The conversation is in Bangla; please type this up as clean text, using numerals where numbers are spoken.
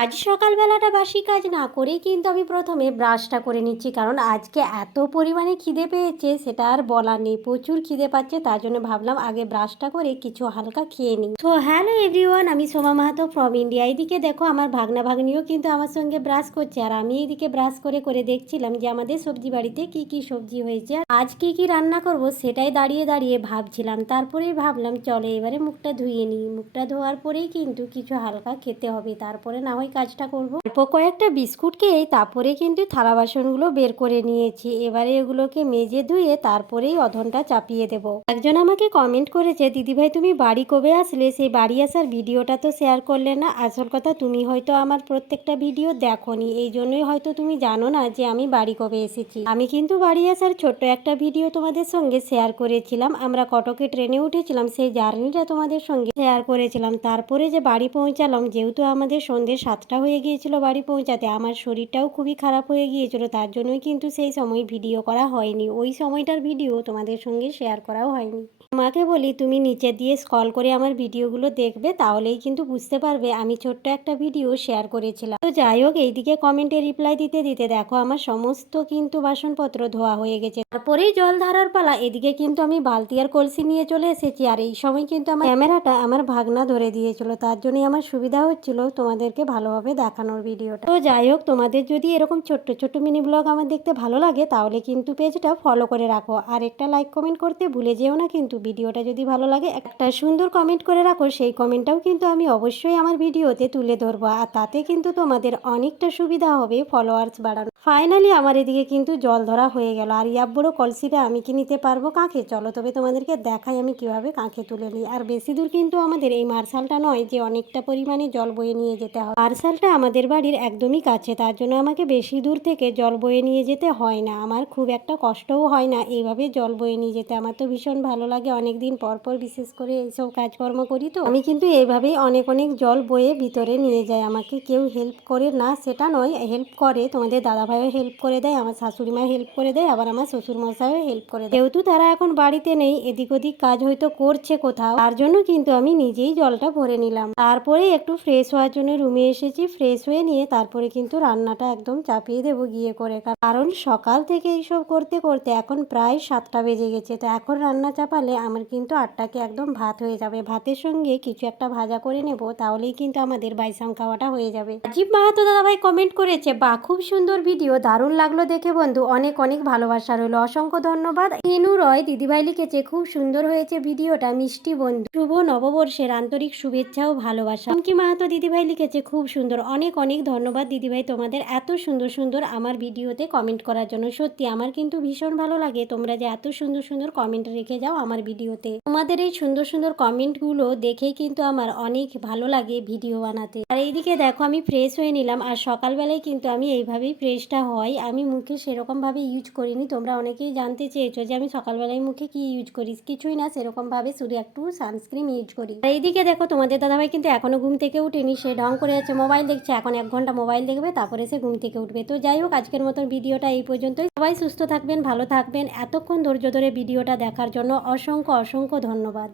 আজ সকালবেলাটা বাসি কাজ না করেই কিন্তু আমি প্রথমে ব্রাশটা করে নিচ্ছি, কারণ আজকে এত পরিমাণে খিদে পেয়েছে সেটা আর বলার নেই। প্রচুর খিদে পাচ্ছে, তার জন্য ভাবলাম আগে ব্রাশটা করে কিছু হালকা খেয়ে নিই। তো হ্যালো এভরিওয়ান, আমি সোমা মাহাতো ফ্রম ইন্ডিয়া। এইদিকে দেখো আমার ভাগনা ভাগ্নিও কিন্তু আমার সঙ্গে ব্রাশ করছে, আর আমি এইদিকে ব্রাশ করে করে দেখছিলাম যে আমাদের সবজি বাড়িতে কি কি সবজি হয়েছে, আর আজ কি কি রান্না করব সেটাই দাঁড়িয়ে দাঁড়িয়ে ভাবছিলাম। তারপরেই ভাবলাম চলে এবারে মুখটা ধুয়ে নিই। মুখটা ধোয়ার পরেই কিন্তু কিছু হালকা খেতে হবে, তারপরে না হয় কাজটা করব। অল্প কয়েকটা বিস্কুট খেয়ে তারপরে কিন্তু থালা বাসনগুলো বের করে নিয়েছি। এবারে এগুলোকে মেজে ধুয়ে তারপরেই অধনটা চাপিয়ে দেব। একজন আমাকে কমেন্ট করেছে, দিদিভাই তুমি বাড়ি কবে আসলে, সেই বাড়ি আসার ভিডিওটা তো শেয়ার করলে না। আসল কথা তুমি হয়তো আমার প্রত্যেকটা ভিডিও দেখোনি, এই জন্যই হয়তো তুমি জানো না যে আমি বাড়ি কবে এসেছি। আমি কিন্তু বাড়ি আসার ছোট্ট একটা ভিডিও তোমাদের সঙ্গে শেয়ার করেছিলাম। আমরা কটকে ট্রেনে উঠেছিলাম, সেই জার্নিটা তোমাদের সঙ্গে শেয়ার করেছিলাম। তারপরে যে বাড়ি পৌঁছালাম, যেহেতু আমাদের সন্ধ্যে 7টা হয়ে গিয়েছিল বাড়ি পৌঁছাতে, আমার শরীরটাও খুবই খারাপ হয়ে গিয়েছিল, তার জন্যই কিন্তু সেই সময় ভিডিও করা হয়নি। ওই সময়টার ভিডিও তোমাদের সঙ্গে শেয়ার করাও হয়নি। তোমাকে বলি তুমি নিচে দিয়ে স্ক্রল করে আমার ভিডিওগুলো দেখবে, তাহলেই কিন্তু বুঝতে পারবে আমি ছোট্ট একটা ভিডিও শেয়ার করেছিলাম। তো যাই হোক, এইদিকে কমেন্টে রিপ্লাই দিতে দিতে দেখো আমার সমস্ত কিন্তু বাসনপত্র ধোয়া হয়ে গেছে। তারপরেই জল ধারার পালা। এদিকে কিন্তু আমি বালতি আর কলসি নিয়ে চলে এসেছি, আর এই সময় কিন্তু আমার ক্যামেরাটা আমার ভাগনা ধরে দিয়েছিল, তার জন্যই আমার সুবিধা হচ্ছিল তোমাদেরকে ভালোভাবে দেখানোর ভিডিওটা। তো যাই হোক, তোমাদের যদি এরকম ছোট্ট ছোট্ট মিনি ব্লগ আমার দেখতে ভালো লাগে, তাহলে কিন্তু পেজটা ফলো করে রাখো, আর একটা লাইক কমেন্ট করতে ভুলে যেও না। কিন্তু ভিডিওটা যদি ভালো লাগে একটা সুন্দর কমেন্ট করে রাখো, সেই কমেন্টটাও কিন্তু আমি অবশ্যই আমার ভিডিওতে তুলে ধরবো, আর তাতে কিন্তু তোমাদের অনেকটা সুবিধা হবে ফলোয়ার্স বাড়ানো। ফাইনালি আমার এদিকে কিন্তু জল ধরা হয়ে গেল, আর বড় কলসিটা আমি কি নিতে পারবো কাঁখে? চলো তবে তোমাদেরকে দেখাই আমি কিভাবে কাঁখে তুলে নিই। আর বেশি দূর কিন্তু আমাদের এই মার্শালটা নয় যে অনেকটা পরিমাণে জল বয়ে নিয়ে যেতে হয়। মার্শালটা আমাদের বাড়ির একদমই কাছে, তার জন্য আমাকে বেশি দূর থেকে জল বয়ে নিয়ে যেতে হয় না। আমার খুব একটা কষ্টও হয় না এইভাবে জল বয়ে নিয়ে যেতে। আমার তো ভীষণ ভালো লাগে, অনেকদিন পর পর বিশেষ করে এইসব কাজকর্ম করি, তো আমি কিন্তু এইভাবেই অনেক অনেক জল বয়ে ভিতরে নিয়ে যাই। আমাকে কেউ হেল্প করে না সেটা নয়, হেল্প করে, তোমাদের দাদাভাইও হেল্প করে দেয়, আমার শাশুড়ি মা হেল্প করে দেয়, আবার আমার শ্বশুর মশাইও হেল্প করে দেয়। যেহেতু তারা এখন বাড়িতে নেই, এদিক ওদিক কাজ হয়তো করছে কোথাও, তার জন্য কিন্তু আমি নিজেই জলটা ভরে নিলাম। তারপরে একটু ফ্রেশ হওয়ার জন্য রুমে এসেছি, ফ্রেশ হয়ে নিয়ে তারপরে কিন্তু রান্নাটা একদম চাপিয়ে দেবো গিয়ে করে, কারণ সকাল থেকে এইসব করতে করতে এখন প্রায় 7টা বেজে গেছে। তো এখন রান্না চাপালে আমার কিন্তু 8টাকে একদম ভাত হয়ে যাবে। ভাতের সঙ্গে কিছু একটা ভাজা করে নেব, তাহলেই কিন্তু আমাদের বাইসাং খাওয়াটা হয়ে যাবে। রাজীব মাহাতো দাদাভাই কমেন্ট করেছে, বা খুব সুন্দর ভিডিও, দারুণ লাগলো দেখে বন্ধু, অনেক অনেক ভালোবাসা রইলো, অসংখ্য ধন্যবাদ। ইনু রয় দিদিভাই লিখেছে, খুব সুন্দর হয়েছে ভিডিওটা, মিষ্টি বন্ধু, শুভ নববর্ষের আন্তরিক শুভেচ্ছা ও ভালোবাসা। চুমকি মাহাতো দিদিভাই লিখেছে, খুব সুন্দর, অনেক অনেক ধন্যবাদ দিদিভাই তোমাদের এত সুন্দর সুন্দর আমার ভিডিওতে কমেন্ট করার জন্য। সত্যি আমার কিন্তু ভীষণ ভালো লাগে তোমরা যে এত সুন্দর সুন্দর কমেন্ট রেখে যাও আমার ভিডিওতে। তোমাদের এই সুন্দর সুন্দর কমেন্টগুলো দেখেই কিন্তু আমার অনেক ভালো লাগে ভিডিও বানাতে। আর এইদিকে দেখো আমি ফ্রেশ হয়ে নিলাম, আর সকালবেলায় কিন্তু আমি এইভাবেই ফ্রেশটা হয়। আমি মুখে সেরকমভাবে ইউজ করিনি, তোমরা অনেকেই জানতে চেয়েছো যে আমি সকালবেলায় মুখে কি ইউজ করি। কিছুই না, সেরকমভাবে শুধু একটু সানস্ক্রিন ইউজ করি। আর এইদিকে দেখো তোমাদের দাদাভাই কিন্তু এখনো ঘুম থেকে উঠেনি, সে ঢং করে আছে, মোবাইল দেখছে। এখন 1 ঘন্টা মোবাইল দেখবে, তারপরে সে ঘুম থেকে উঠবে। তো যাই হোক, আজকের মতন ভিডিওটা এই পর্যন্তই। সবাই সুস্থ থাকবেন, ভালো থাকবেন। এতক্ষণ ধৈর্য ধরে ভিডিওটা দেখার জন্য অসংখ্য অসংখ্য ধন্যবাদ।